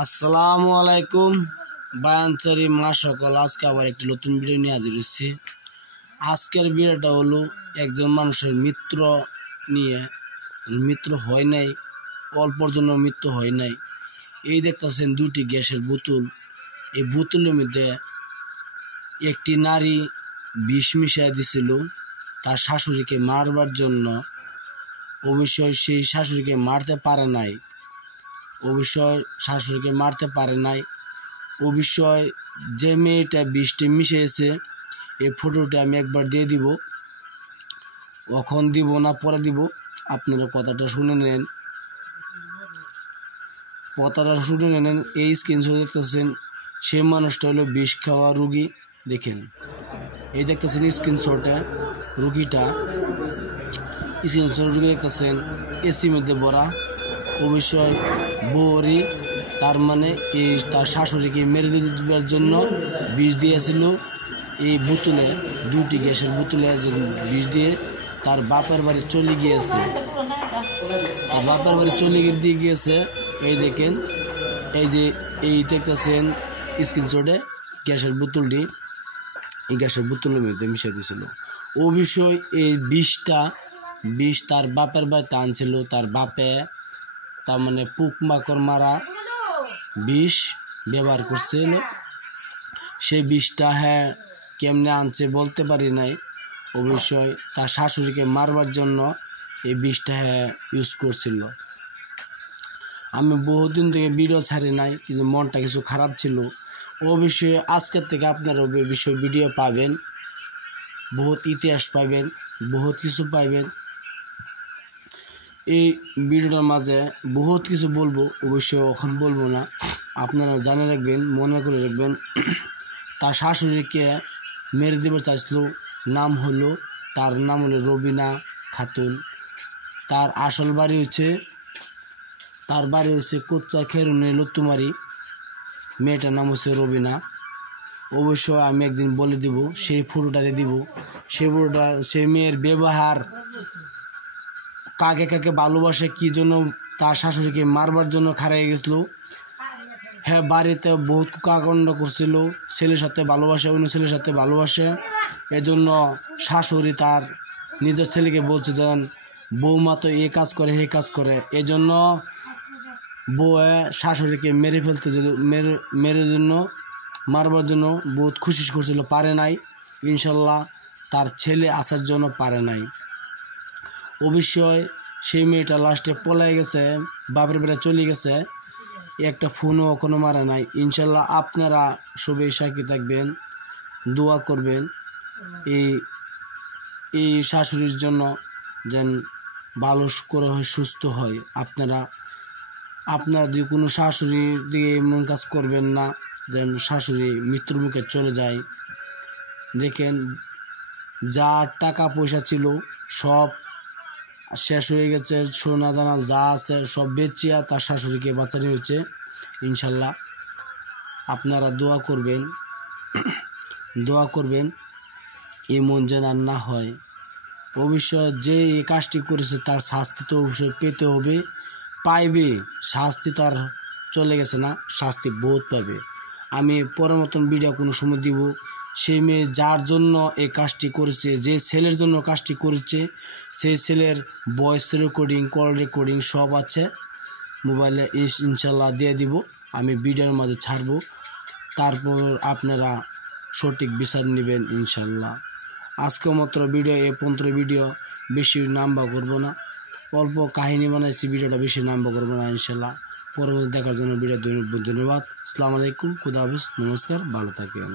আসসালামু আলাইকুম বায়ানচারি মা সকল। আজকে আবার একটি নতুন ভিডিও নিয়ে হাজির হচ্ছি। আজকের ভিডিওটা হলো একজন মানুষের মৃত্যু নিয়ে। মৃত্যু হয় নাই, অল্পর জন্য মৃত্যু হয় নাই। এই দেখতেছেন দুটি গ্যাসের বোতল। এই বোতলের মধ্যে একটি নারী বিষ মিশিয়ে দিছিল তার শাশুড়িকে মারবার জন্য। অবশ্যই সেই শাশুড়িকে মারতে পারে নাই, অবশ্যই যে মেয়েটা বিষটি মিশিয়েছে এই ফটোটা আমি একবার দিয়ে দিব, এখন দিব না পরে দিব। আপনারা কথাটা শুনে নেন। এই স্ক্রিনশট দেখতেছেন, সেই মানুষটা হলো বিষ খাওয়া রুগী। দেখেন, এই দেখতেছেন স্ক্রিনশটে রুগীটা, রুগী দেখতেছেন এসি মধ্যে ভরা। অবশ্যই বৌরি, তার মানে এই তার শাশুড়িকে মেরে দেওয়ার জন্য বিষ দিয়েছিল। এই বোতলে, দুটি গ্যাসের বোতলে বিষ দিয়ে তার বাপের বাড়ি চলে গিয়েছে। এই দেখেন, এই যে এই দেখতেছেন স্ক্রিনশটে গ্যাসের বোতলটি, এই গ্যাসের বোতলের মধ্যে মিশিয়ে দিয়েছিল। অবশ্যই এই বিষ তার বাপের বাড়িতে আনছিল। তার বাপে তার মানে পোকমাকড় মারা বিষ ব্যবহার করছিল। সেই বিষটা কেমনে আনছে বলতে পারি নাই। অবশ্যই তার শাশুড়িকে মারবার জন্য এই বিষটা ইউজ করছিল। আমি বহুদিন থেকে ভিডিও ছাড়ি নাই, কিন্তু মনটা কিছু খারাপ ছিল। অবশ্যই আজকের থেকে আপনারা বিষয় ভিডিও পাবেন, বহুত ইতিহাস পাবেন, বহুত কিছু পাবেন। এই ভিডিওটার মাঝে বহুত কিছু বলবো, অবশ্যই এখন বলবো না। আপনারা জানে রাখবেন, মনে করে রাখবেন। তার শাশুড়িকে মেরে দেবার চাইছিল। তার নাম হলো রবিনা খাতুন। তার আসল বাড়ি হচ্ছে কোচ্চা খেরুনে লতুমারি। মেয়েটার নাম হচ্ছে রবিনা। অবশ্যই আমি একদিন বলে দিব, সেই ফটোটাকে দিব। সেই মেয়ের ব্যবহার, কাকে কাকে ভালোবাসে, কি জন্য তার শাশুড়িকে মারবার জন্য খাড়াই গেছিল। বাড়িতে বহুত কাকাণ্ড করছিল, ছেলের সাথে ভালোবাসে, অন্য ছেলের সাথে ভালোবাসে। এজন্য শাশুড়ি তার নিজের ছেলেকে বলছে যে বৌমা তো এই কাজ করে এই কাজ করে। এজন্য বউ শাশুড়িকে মারবার জন্য বহুত খুশি করছিল, পারে নাই। ইনশাল্লাহ তার ছেলে আসার জন্য পারে নাই। অবশ্যই সেই মেয়েটা লাস্টে পলাই গেছে, বাপের বাড়ি চলে গেছে। একটা ফোনও এখনো মারা নাই। ইনশাল্লাহ আপনারা সবাই সাক্ষী থাকবেন, দোয়া করবেন এই শাশুড়ির জন্য যেন ভালো করে হয়, সুস্থ হয়। আপনারা যদি কোনো শাশুড়ির দিকে এমন কাজ করবেন না যেন শাশুড়ি মৃত্যুর মুখে চলে যায়। দেখেন, যা টাকা পয়সা ছিল সব শেষ হয়ে গেছে, সোনা দানা যা আছে সব বেচিয়া তার শাশুড়িকে বাঁচানো হয়েছে। ইনশাল্লাহ আপনারা দোয়া করবেন এমন যেন আর না হয়। অবশ্যই যে এই কাজটি করেছে তার শাস্তি তো অবশ্যই পেতে হবে, পাইবে। শাস্তি তো আর চলে গেছে না, শাস্তি বহুত পাবে। আমি পরের মতন ভিডিও কোনো সময় দিব। সেই মেয়ে যার জন্য এই কাজটি করেছে, যে ছেলের জন্য কাজটি করেছে, সেই ছেলের ভয়েস রেকর্ডিং, কল রেকর্ডিং সব আছে মোবাইলে। ইনশাল্লাহ দিয়ে দিব, আমি ভিডিওর মাঝে ছাড়বো। তারপর আপনারা সঠিক বিচার নেবেন ইনশাল্লাহ। আজকে মাত্র ভিডিও, এ পর্যন্ত ভিডিও বেশি নাম্বা করবো না, অল্প কাহিনী বানাইছি, ভিডিওটা বেশি নাম্বা করবো না। ইনশাল্লাহ পরবর্তী দেখার জন্য ভিডিও ধন্যবাদ। আসসালামু আলাইকুম, খুদা হাফেজ, নমস্কার, ভালো থাকেন।